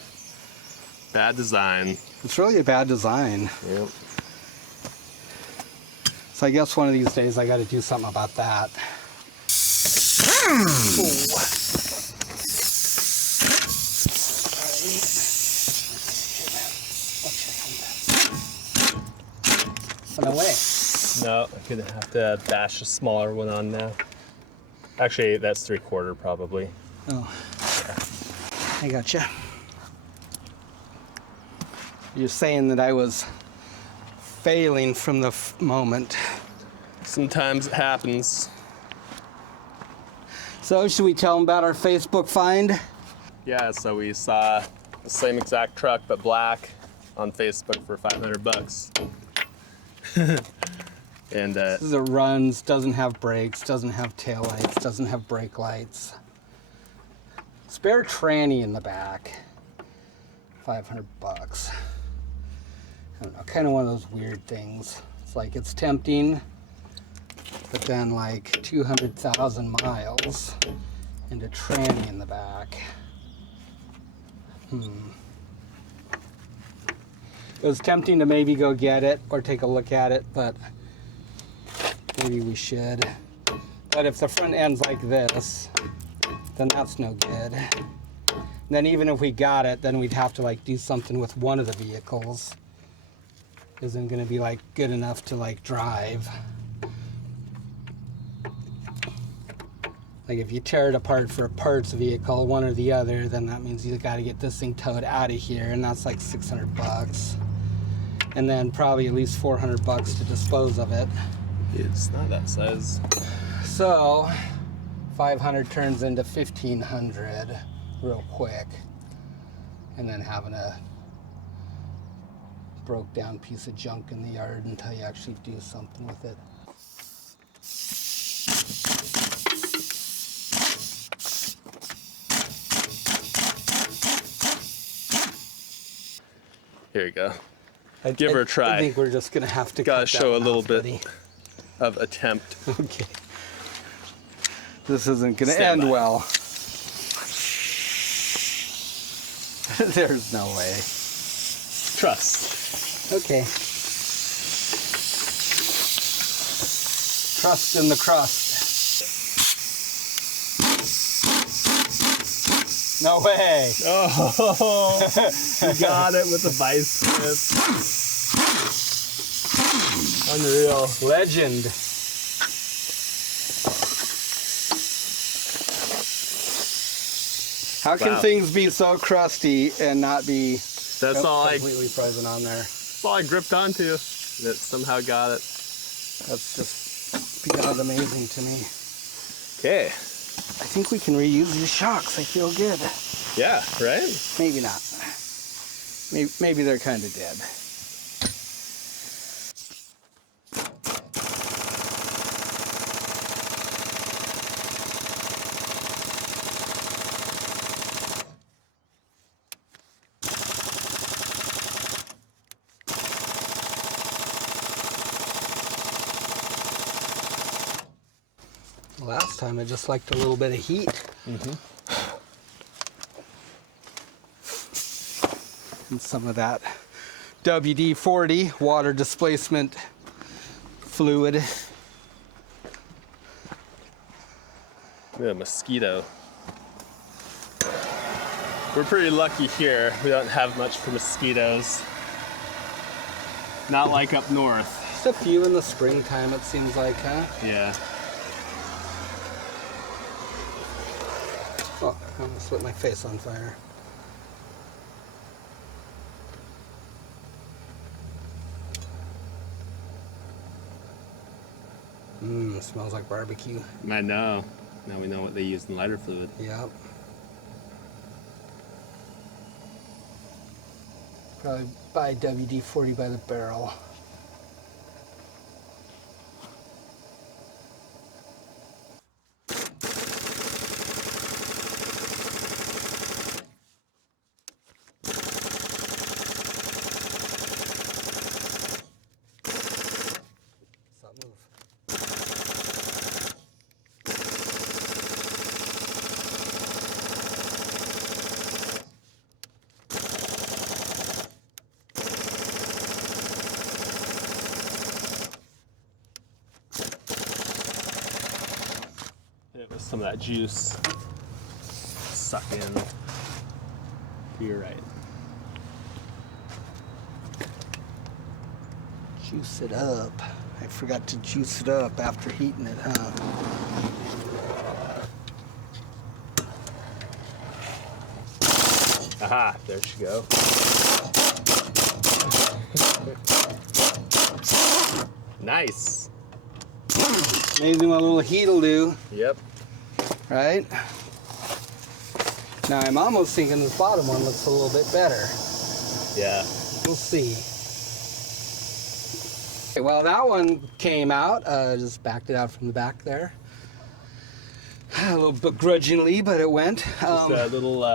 Bad design. It's really a bad design. Yep. So I guess one of these days I got to do something about that. No way. No, I'm gonna have to bash a smaller one on now. Actually, that's 3/4 probably. Oh, I gotcha. You're saying that I was failing from the moment. Sometimes it happens. So should we tell them about our Facebook find? Yeah, so we saw the same exact truck but black on Facebook for $500. And This is, it runs, doesn't have brakes, doesn't have tail lights, doesn't have brake lights. Spare tranny in the back. $500. I don't know, kind of one of those weird things. It's like it's tempting, but then like 200,000 miles and a tranny in the back. It was tempting to maybe go get it or take a look at it, but maybe we should. But if the front end's like this, then that's no good. Then even if we got it, then we'd have to like do something with one of the vehicles. Isn't gonna be like good enough to like drive. Like if you tear it apart for a parts vehicle, one or the other, then that means you gotta get this thing towed out of here, and that's like 600 bucks. And then probably at least 400 bucks to dispose of it. It's not that size. So 500 turns into 1,500 real quick. And then having a broke down piece of junk in the yard until you actually do something with it. Here you go. Give her a try. I think we're just gonna have to Gotta cut show a that little off, bit buddy. of attempt. Okay. This isn't gonna Stand end by. well. There's no way. Trust. Okay. Trust in the crust. No way. Oh, you got it with the vice grip. Unreal. Legend. How can Wow. things be so crusty and not be That's all I completely frozen on there? That's all I gripped onto. And it somehow got it. That's just beyond amazing to me. Okay. I think we can reuse these shocks. I feel good. Yeah, right? Maybe not. Maybe they're kind of dead. Last time I just liked a little bit of heat. And some of that WD-40 water displacement fluid. Yeah, mosquito. We're pretty lucky here. We don't have much for mosquitoes. Not like up north. Just a few in the springtime, it seems like, huh? Yeah. Oh, I almost lit my face on fire. Smells like barbecue. I know. Now we know what they use in lighter fluid. Yep. Probably buy WD-40 by the barrel. Stop move. It was some of that juice suck in. You're right. Juice it up. I forgot to juice it up after heating it, huh? Aha, there she go. Nice. Amazing what a little heat will do, Yep. right? Now I'm almost thinking this bottom one looks a little bit better. Yeah. We'll see. Okay, well, that one came out. Just backed it out from the back there. A little begrudgingly, but it went. Just a little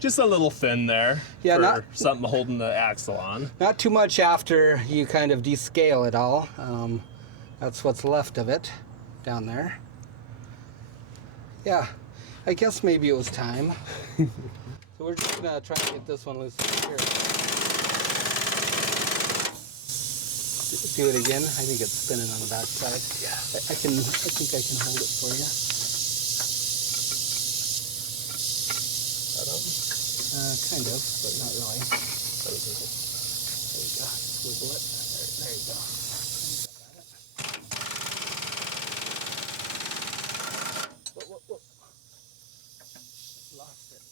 Just a little thin there. Yeah, for something holding the axle on. Not too much after you kind of descale it all. That's what's left of it down there. Yeah, I guess maybe it was time. So we're just gonna try and get this one loose here. Do it again. I think it's spinning on the back side. Yeah. I think I can hold it for you. Kind of, but not really. There you go. Squiggle it. There you go. Whoa. Lost it.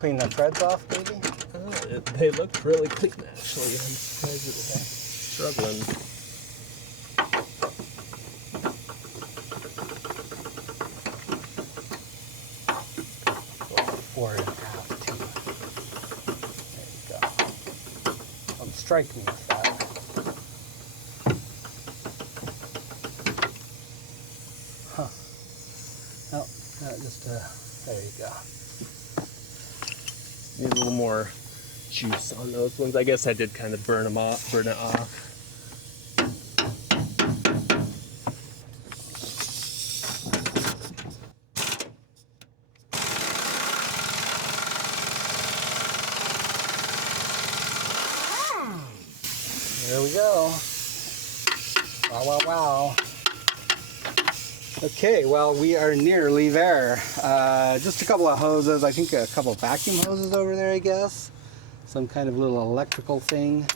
Clean the threads off, maybe? They look really clean, actually. I'm surprised it's struggling. 4.5 too. There you go. Don't strike me with that. Huh. No, just there you go. Need a little more juice on those ones. I guess I did kind of burn it off. There we go. Wow. Okay, well, we are nearly there. Just a couple of hoses. I think a couple of vacuum hoses over there, I guess. Some kind of little electrical thing.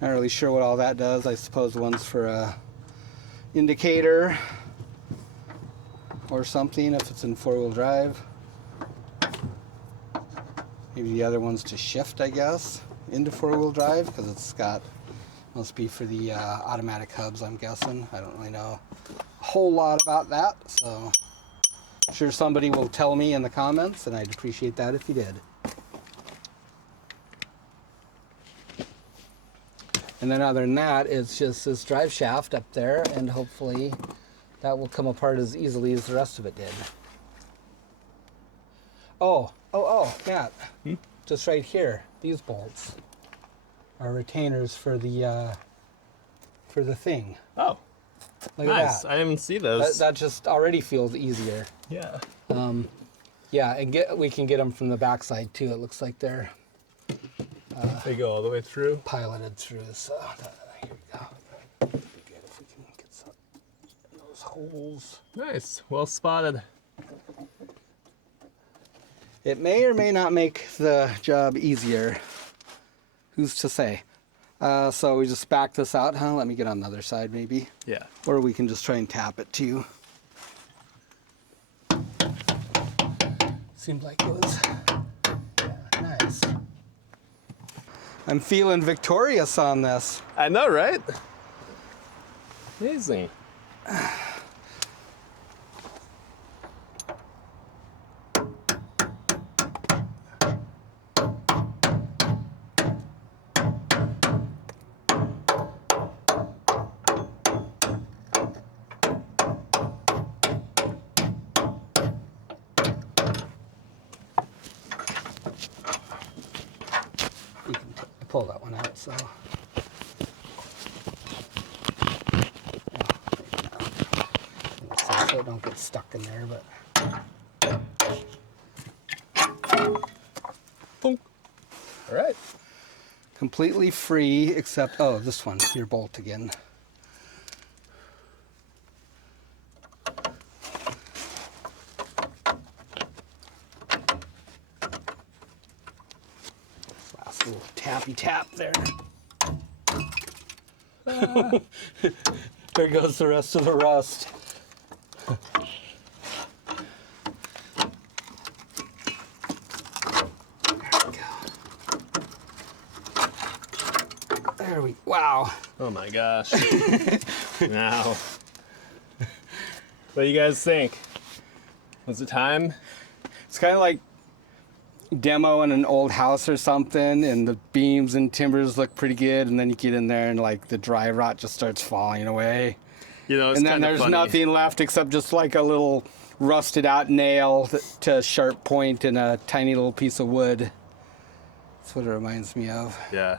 Not really sure what all that does. I suppose one's for a indicator or something if it's in four-wheel drive. Maybe the other one's to shift, I guess, into four-wheel drive because it's got, must be for the automatic hubs, I'm guessing. I don't really know a whole lot about that, so I'm sure somebody will tell me in the comments, and I'd appreciate that if you did. And then other than that, it's just this drive shaft up there, and hopefully that will come apart as easily as the rest of it did. Oh, Matt, just right here, these bolts are retainers for the thing. Oh, Look nice. at that. I didn't see those. That just already feels easier. Yeah. Yeah, and we can get them from the backside too. It looks like they're They go all the way through. piloted through. So here we go. It'd be good if we can get some in those holes. Nice. Well spotted. It may or may not make the job easier. Who's to say? So we just back this out, huh? Let me get on the other side maybe. Yeah. Or we can just try and tap it too. Seemed like it was nice. I'm feeling victorious on this. I know, right? Amazing. You can pull that one out, so. So it don't get stuck in there, but. Boom. All right. Completely free, except, oh, this one, your bolt again. This last little tappy tap there. There goes the rest of the rust. There we, wow. Oh my gosh. Now. What do you guys think? Was it time? It's kind of like demoing an old house or something, and the beams and timbers look pretty good, and then you get in there and like the dry rot just starts falling away. You know, it's And then kind of there's funny. nothing left except just like a little rusted out nail to a sharp point and a tiny little piece of wood. That's what it reminds me of. Yeah.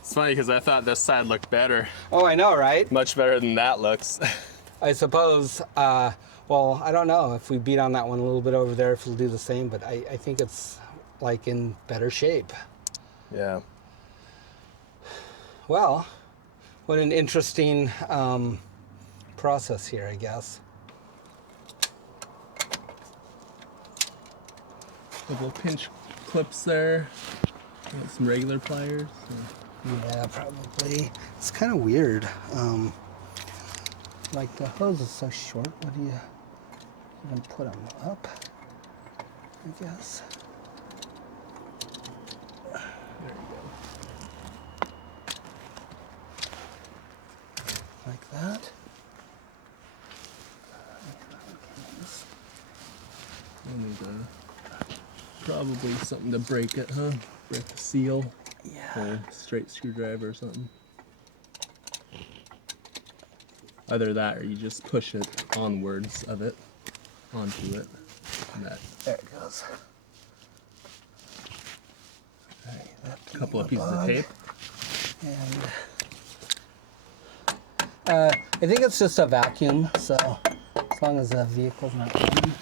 It's funny because I thought this side looked better. Oh, I know, right? Much better than that looks. I suppose, well, I don't know if we beat on that one a little bit over there, if we'll do the same, but I think it's like in better shape. Yeah. Well, what an interesting process here, I guess. Couple of pinch clips there. Got some regular pliers. Yeah, probably. It's kind of weird. Like the hose is so short. What do you even put them up? I guess. There you go. Like that. Probably something to break it, huh? Break the seal. Yeah. Or a straight screwdriver or something. Either that or you just push it onwards of it, onto it. And that. There it goes. Right, a couple of pieces of tape. And I think it's just a vacuum, so as long as the vehicle's not running.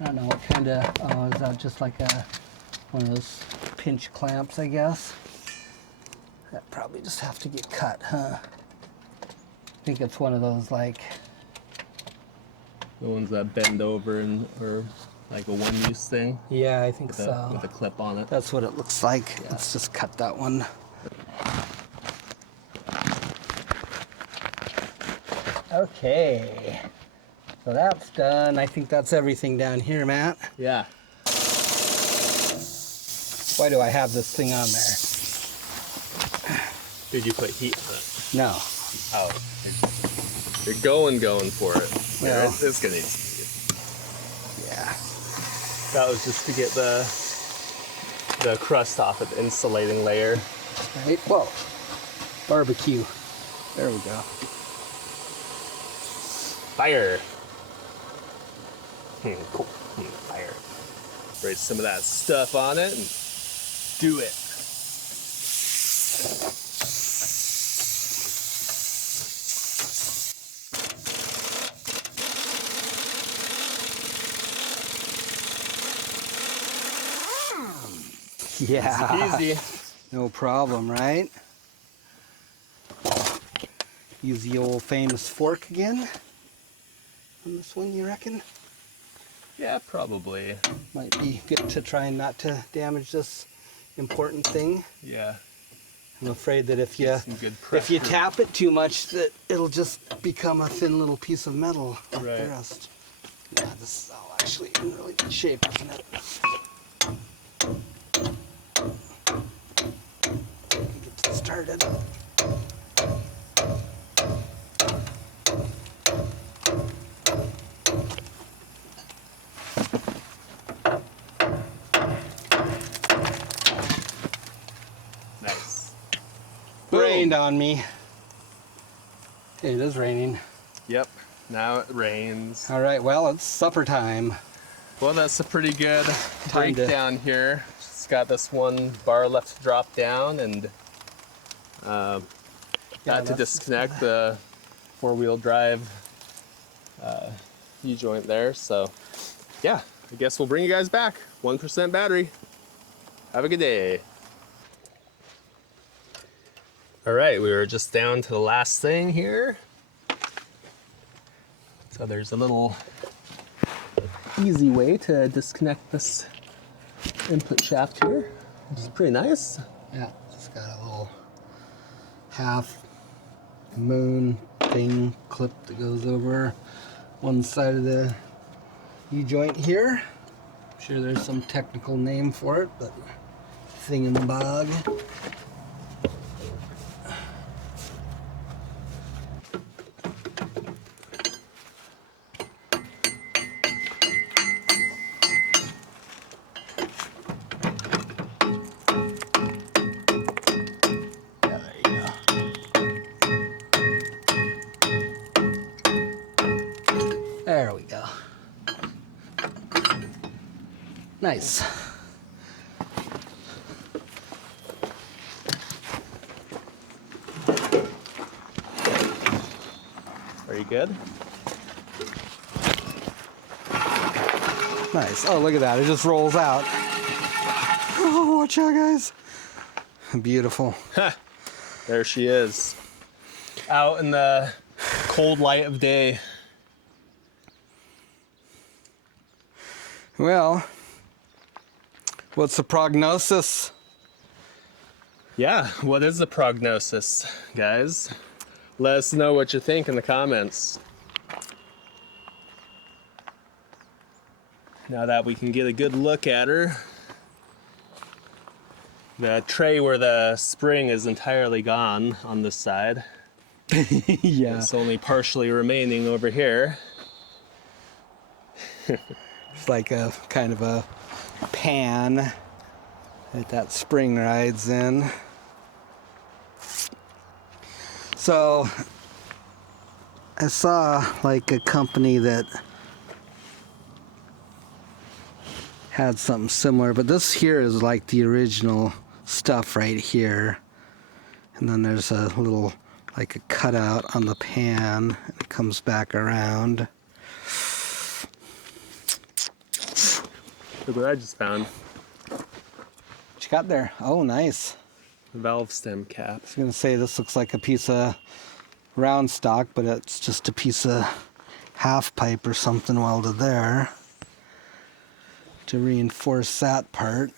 I don't know what kind of, oh, is that just like one of those pinch clamps, I guess? That probably just have to get cut, huh? I think it's one of those like... The ones that bend over and or like a one-use thing. Yeah, I think with so. With a clip on it. That's what it looks like. Yeah. Let's just cut that one. Okay. So that's done. I think that's everything down here, Matt. Yeah. Why do I have this thing on there? Did you put heat on it? No. Oh. You're going for it. Well, yeah, it's gonna need some heat. Yeah. That was just to get the crust off of the insulating layer. Right. Whoa. Barbecue. There we go. Fire. Cool. Fire. Spray some of that stuff on it and do it. Yeah. Easy. No problem, right? Use the old famous fork again on this one, you reckon? Yeah, probably. Might be good to try and not to damage this important thing. Yeah. I'm afraid that if Some good you pressure. tap it too much, that it'll just become a thin little piece of metal like Right. the rest. Yeah, this is all actually in really good shape, isn't it? Get started. Nice. Rained on me. It is raining. Yep. Now it rains. All right, well, it's supper time. Well, that's a pretty good Time to- breakdown here. It's got this one bar left to drop down and got to that's- disconnect the four-wheel drive U-joint there. So, yeah, I guess we'll bring you guys back. 1% battery. Have a good day. All right, we were just down to the last thing here. So there's a little easy way to disconnect this input shaft here, which is pretty nice. Yeah, it's got a little half moon thing clip that goes over one side of the U-joint here. I'm sure there's some technical name for it, but thing in the bog. Nice. Are you good? Nice. Oh, look at that. It just rolls out. Oh, watch out, guys. Beautiful. There she is. Out in the cold light of day. Well, what's the prognosis? Yeah, what is the prognosis, guys? Let us know what you think in the comments. Now that we can get a good look at her. The tray where the spring is entirely gone on this side. Yeah. It's only partially remaining over here. It's like a kind of a pan that spring rides in. So I saw like a company that had something similar, but this here is like the original stuff right here. And then there's a little like a cutout on the pan, and it comes back around. Look what I just found. What you got there? Oh, nice. The valve stem cap. I was gonna say this looks like a piece of round stock, but it's just a piece of half pipe or something welded there to reinforce that part.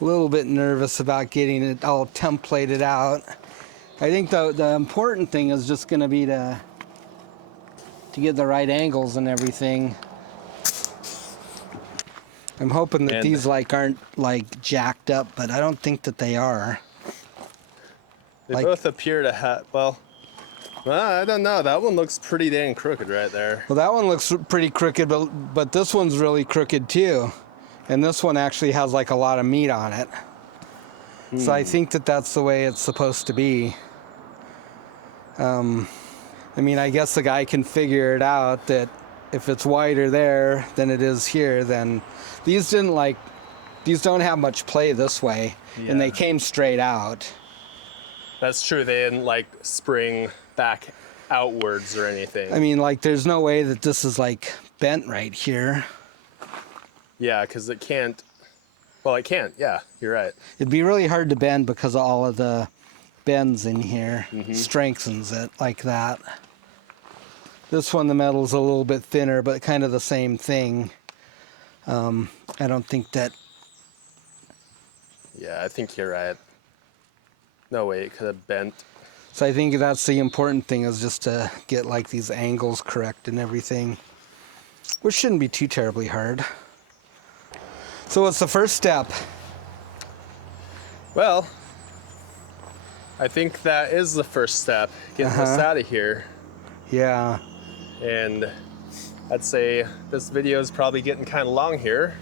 A little bit nervous about getting it all templated out. I think the important thing is just gonna be to get the right angles and everything. I'm hoping that these aren't like jacked up, but I don't think that they are. They both appear to have, well, I don't know. That one looks pretty dang crooked right there. Well, that one looks pretty crooked, but this one's really crooked too. And this one actually has like a lot of meat on it. So I think that that's the way it's supposed to be. I mean, I guess the guy can figure it out that if it's wider there than it is here, then these don't have much play this way. Yeah. And they came straight out. That's true. They didn't like spring back outwards or anything. I mean, like, there's no way that this is like bent right here. Yeah, because it can't. Well, it can't. Yeah, you're right. It'd be really hard to bend because of all of the bends in here. Strengthens it like that. This one, the metal's a little bit thinner, but kind of the same thing. I don't think that. Yeah, I think you're right. No way, it could have bent. So I think that's the important thing, is just to get like these angles correct and everything, which shouldn't be too terribly hard. So what's the first step? Well, I think that is the first step, getting this out of here. Yeah. And I'd say this video is probably getting kind of long here.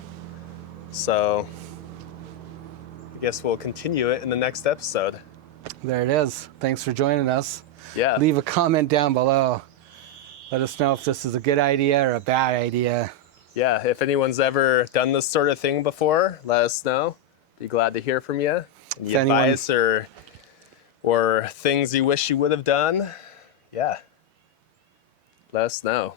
So I guess we'll continue it in the next episode. There it is. Thanks for joining us. Yeah. Leave a comment down below. Let us know if this is a good idea or a bad idea. Yeah, if anyone's ever done this sort of thing before, let us know. Be glad to hear from you. Any advice or things you wish you would have done, yeah, let us know.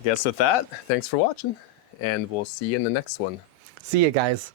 I guess with that, thanks for watching, and we'll see you in the next one. See you guys.